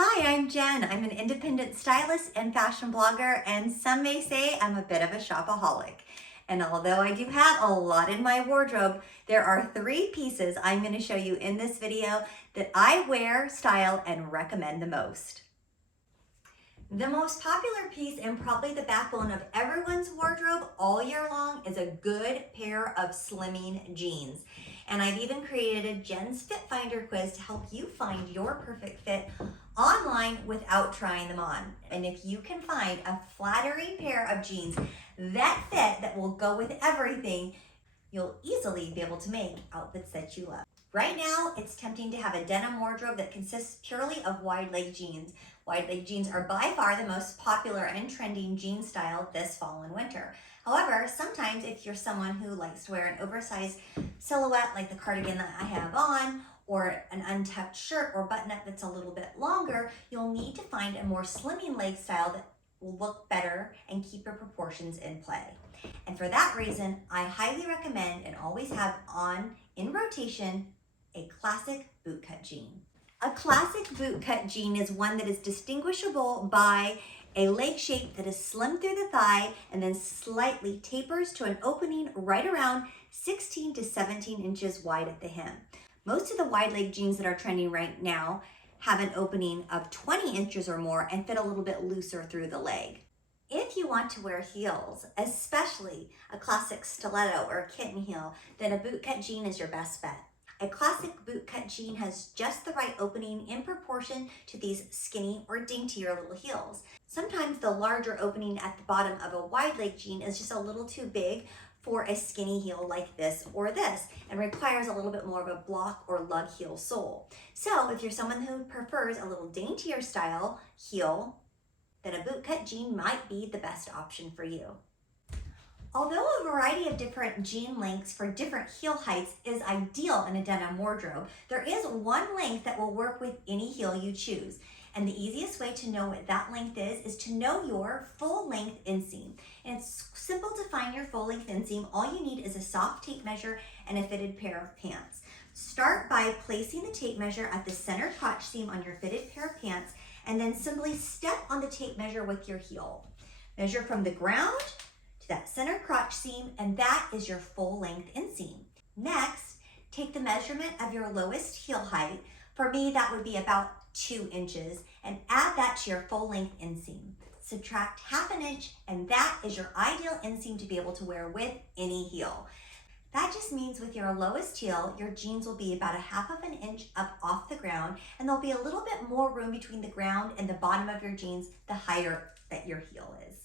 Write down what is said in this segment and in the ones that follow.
Hi, I'm Jen. I'm an independent stylist and fashion blogger, and some may say I'm a bit of a shopaholic. And although I do have a lot in my wardrobe, there are 3 pieces I'm going to show you in this video that I wear, style, and recommend the most. The most popular piece and probably the backbone of everyone's wardrobe all year long is a good pair of slimming jeans. And I've even created Jen's Fit Finder quiz to help you find your perfect fit online without trying them on. And if you can find a flattering pair of jeans that fit, that will go with everything, you'll easily be able to make outfits that you love. Right now, it's tempting to have a denim wardrobe that consists purely of wide leg jeans. Wide leg jeans are by far the most popular and trending jean style this fall and winter. However, sometimes if you're someone who likes to wear an oversized silhouette like the cardigan that I have on, or an untucked shirt or button up that's a little bit longer, you'll need to find a more slimming leg style that will look better and keep your proportions in play. And for that reason, I highly recommend and always have on in rotation a classic bootcut jean. A classic bootcut jean is one that is distinguishable by a leg shape that is slim through the thigh and then slightly tapers to an opening right around 16 to 17 inches wide at the hem. Most of the wide leg jeans that are trending right now have an opening of 20 inches or more and fit a little bit looser through the leg. If you want to wear heels, especially a classic stiletto or a kitten heel, then a bootcut jean is your best bet. A classic bootcut jean has just the right opening in proportion to these skinny or daintier little heels. Sometimes the larger opening at the bottom of a wide leg jean is just a little too big for a skinny heel like this or this, and requires a little bit more of a block or lug heel sole. So if you're someone who prefers a little daintier style heel, then a bootcut jean might be the best option for you. Although a variety of different jean lengths for different heel heights is ideal in a denim wardrobe, there is one length that will work with any heel you choose. And the easiest way to know what that length is to know your full length inseam. And it's simple to find your full length inseam. All you need is a soft tape measure and a fitted pair of pants. Start by placing the tape measure at the center crotch seam on your fitted pair of pants, and then simply step on the tape measure with your heel. Measure from the ground to that center crotch seam, and that is your full length inseam. Next, take the measurement of your lowest heel height. For me, that would be about 2 inches, and add that to your full length inseam. Subtract ½ an inch, and that is your ideal inseam to be able to wear with any heel. That just means with your lowest heel, your jeans will be about ½ an inch up off the ground, and there'll be a little bit more room between the ground and the bottom of your jeans the higher that your heel is.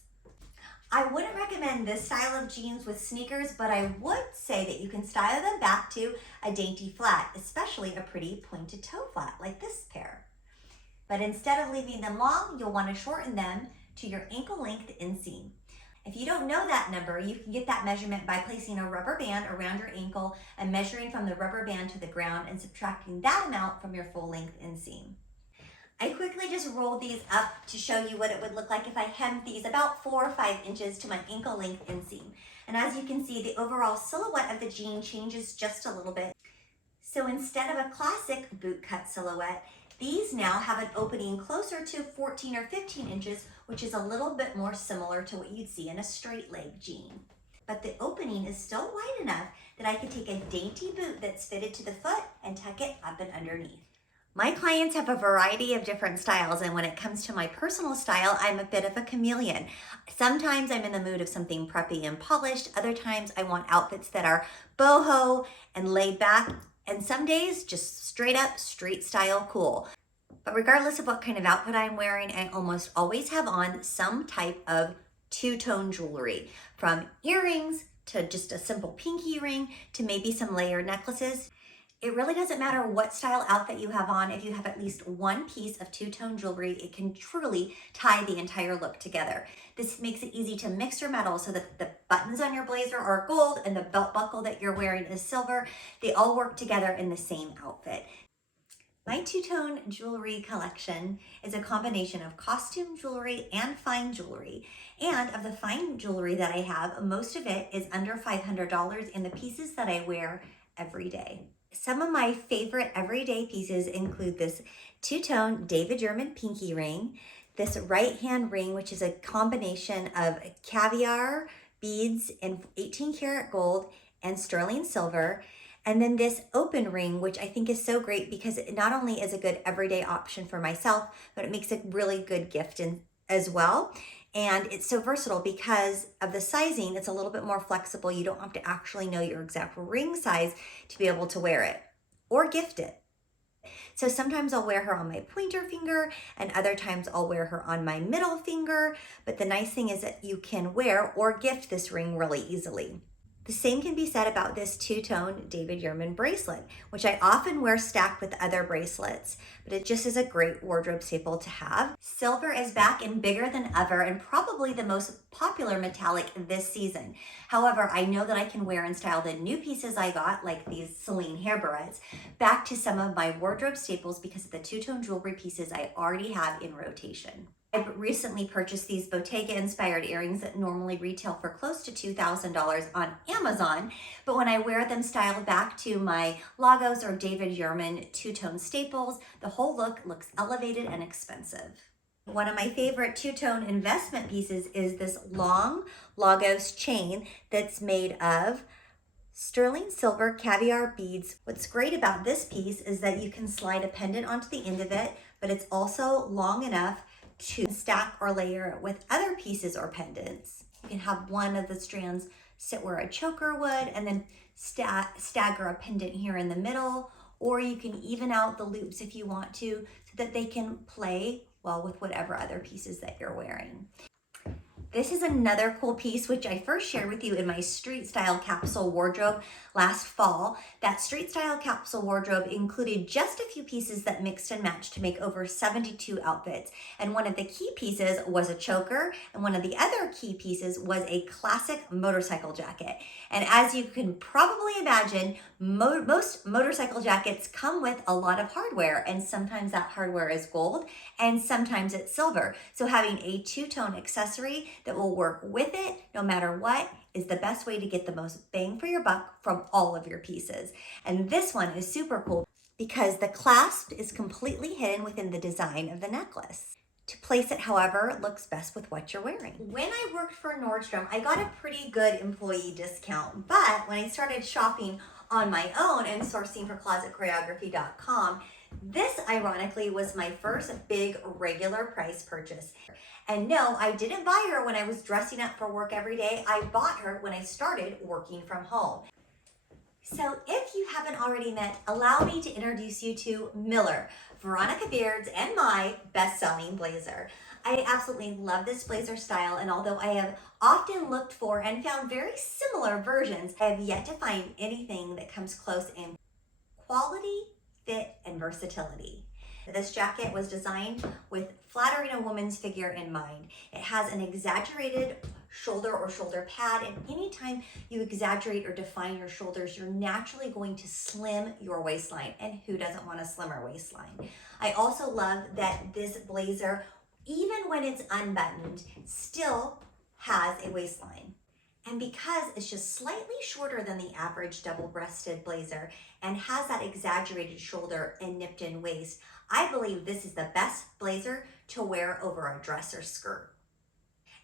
I wouldn't recommend this style of jeans with sneakers, but I would say that you can style them back to a dainty flat, especially a pretty pointed toe flat like this pair. But instead of leaving them long, you'll want to shorten them to your ankle length inseam. If you don't know that number, you can get that measurement by placing a rubber band around your ankle and measuring from the rubber band to the ground and subtracting that amount from your full length inseam. I quickly just rolled these up to show you what it would look like if I hemmed these about 4 or 5 inches to my ankle length inseam. And as you can see, the overall silhouette of the jean changes just a little bit. So instead of a classic bootcut silhouette, these now have an opening closer to 14 or 15 inches, which is a little bit more similar to what you'd see in a straight leg jean. But the opening is still wide enough that I could take a dainty boot that's fitted to the foot and tuck it up and underneath. My clients have a variety of different styles, and when it comes to my personal style, I'm a bit of a chameleon. Sometimes I'm in the mood of something preppy and polished. Other times I want outfits that are boho and laid back, and some days just straight up street style cool. But regardless of what kind of outfit I'm wearing, I almost always have on some type of two-tone jewelry, from earrings to just a simple pinky ring to maybe some layered necklaces. It really doesn't matter what style outfit you have on. If you have at least one piece of two-tone jewelry, it can truly tie the entire look together. This makes it easy to mix your metals so that the buttons on your blazer are gold and the belt buckle that you're wearing is silver. They all work together in the same outfit. My two-tone jewelry collection is a combination of costume jewelry and fine jewelry. And of the fine jewelry that I have, most of it is under $500 in the pieces that I wear every day. Some of my favorite everyday pieces include this two-tone David Yurman pinky ring, this right hand ring, which is a combination of caviar beads in 18 karat gold and sterling silver. And then this open ring, which I think is so great because it not only is a good everyday option for myself, but it makes a really good gift as well. And it's so versatile because of the sizing. It's a little bit more flexible. You don't have to actually know your exact ring size to be able to wear it or gift it. So sometimes I'll wear her on my pointer finger and other times I'll wear her on my middle finger. But the nice thing is that you can wear or gift this ring really easily. The same can be said about this two-tone David Yurman bracelet, which I often wear stacked with other bracelets, but it just is a great wardrobe staple to have. Silver is back and bigger than ever and probably the most popular metallic this season. However, I know that I can wear and style the new pieces I got, like these Celine hair barrettes, back to some of my wardrobe staples because of the two-tone jewelry pieces I already have in rotation. I recently purchased these Bottega-inspired earrings that normally retail for close to $2,000 on Amazon, but when I wear them styled back to my Lagos or David Yurman two-tone staples, the whole look looks elevated and expensive. One of my favorite two-tone investment pieces is this long Lagos chain that's made of sterling silver caviar beads. What's great about this piece is that you can slide a pendant onto the end of it, but it's also long enough to stack or layer it with other pieces or pendants. You can have one of the strands sit where a choker would and then stagger a pendant here in the middle, or you can even out the loops if you want to so that they can play well with whatever other pieces that you're wearing. This is another cool piece, which I first shared with you in my street style capsule wardrobe last fall. That street style capsule wardrobe included just a few pieces that mixed and matched to make over 72 outfits. And one of the key pieces was a choker, and one of the other key pieces was a classic motorcycle jacket. And as you can probably imagine, most motorcycle jackets come with a lot of hardware, and sometimes that hardware is gold and sometimes it's silver. So having a two-tone accessory that will work with it no matter what is the best way to get the most bang for your buck from all of your pieces. And this one is super cool because the clasp is completely hidden within the design of the necklace. To place it, however, looks best with what you're wearing. When I worked for Nordstrom, I got a pretty good employee discount, but when I started shopping on my own and sourcing for closetchoreography.com, this ironically was my first big regular price purchase. And no, I didn't buy her when I was dressing up for work every day. I bought her when I started working from home. So if you haven't already met, allow me to introduce you to Miller, Veronica Beard's and my best-selling blazer. I absolutely love this blazer style, and although I have often looked for and found very similar versions, I have yet to find anything that comes close in quality, fit, and versatility. This jacket was designed with flattering a woman's figure in mind. It has an exaggerated shoulder or shoulder pad, and anytime you exaggerate or define your shoulders, you're naturally going to slim your waistline, and who doesn't want a slimmer waistline? I also love that this blazer, even when it's unbuttoned, still has a waistline. And because it's just slightly shorter than the average double-breasted blazer and has that exaggerated shoulder and nipped-in waist, I believe this is the best blazer to wear over a dress or skirt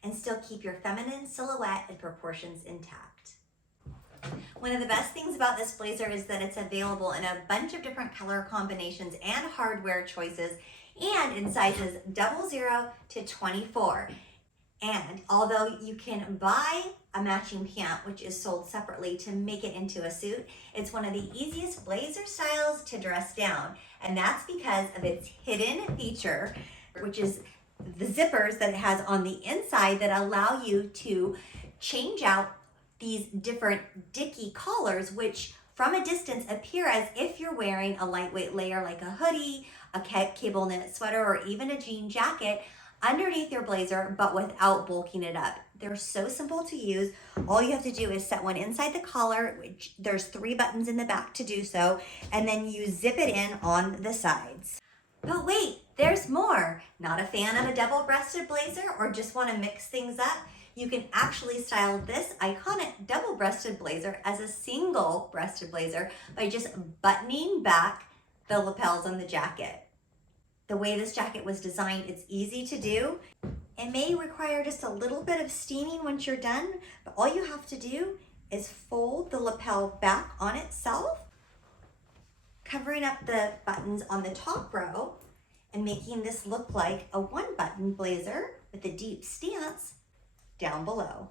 and still keep your feminine silhouette and proportions intact. One of the best things about this blazer is that it's available in a bunch of different color combinations and hardware choices and in sizes 00 to 24. And although you can buy a matching pant, which is sold separately to make it into a suit, it's one of the easiest blazer styles to dress down. And that's because of its hidden feature, which is the zippers that it has on the inside that allow you to change out these different dicky collars, which from a distance appear as if you're wearing a lightweight layer like a hoodie, a cable knit sweater, or even a jean jacket underneath your blazer, but without bulking it up. They're so simple to use. All you have to do is set one inside the collar, which there's 3 buttons in the back to do so, and then you zip it in on the sides. But wait, there's more. Not a fan of a double-breasted blazer or just want to mix things up? you can actually style this iconic double-breasted blazer as a single-breasted blazer by just buttoning back the lapels on the jacket. The way this jacket was designed, it's easy to do. It may require just a little bit of steaming once you're done, but all you have to do is fold the lapel back on itself, covering up the buttons on the top row and making this look like a one-button blazer with a deep stance down below.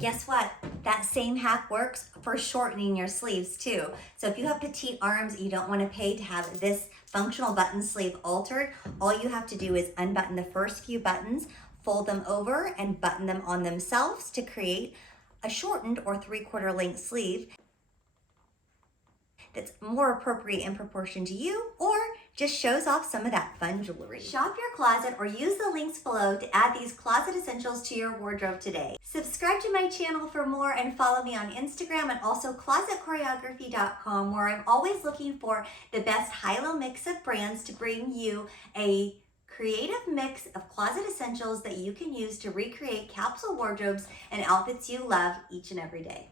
Guess what? That same hack works for shortening your sleeves too. So if you have petite arms, you don't want to pay to have this functional button sleeve altered, all you have to do is unbutton the first few buttons, fold them over and button them on themselves to create a shortened or 3/4 length sleeve that's more appropriate in proportion to you, or just shows off some of that fun jewelry. Shop your closet or use the links below to add these closet essentials to your wardrobe today. Subscribe to my channel for more and follow me on Instagram and also closetchoreography.com, where I'm always looking for the best high-low mix of brands to bring you a creative mix of closet essentials that you can use to recreate capsule wardrobes and outfits you love each and every day.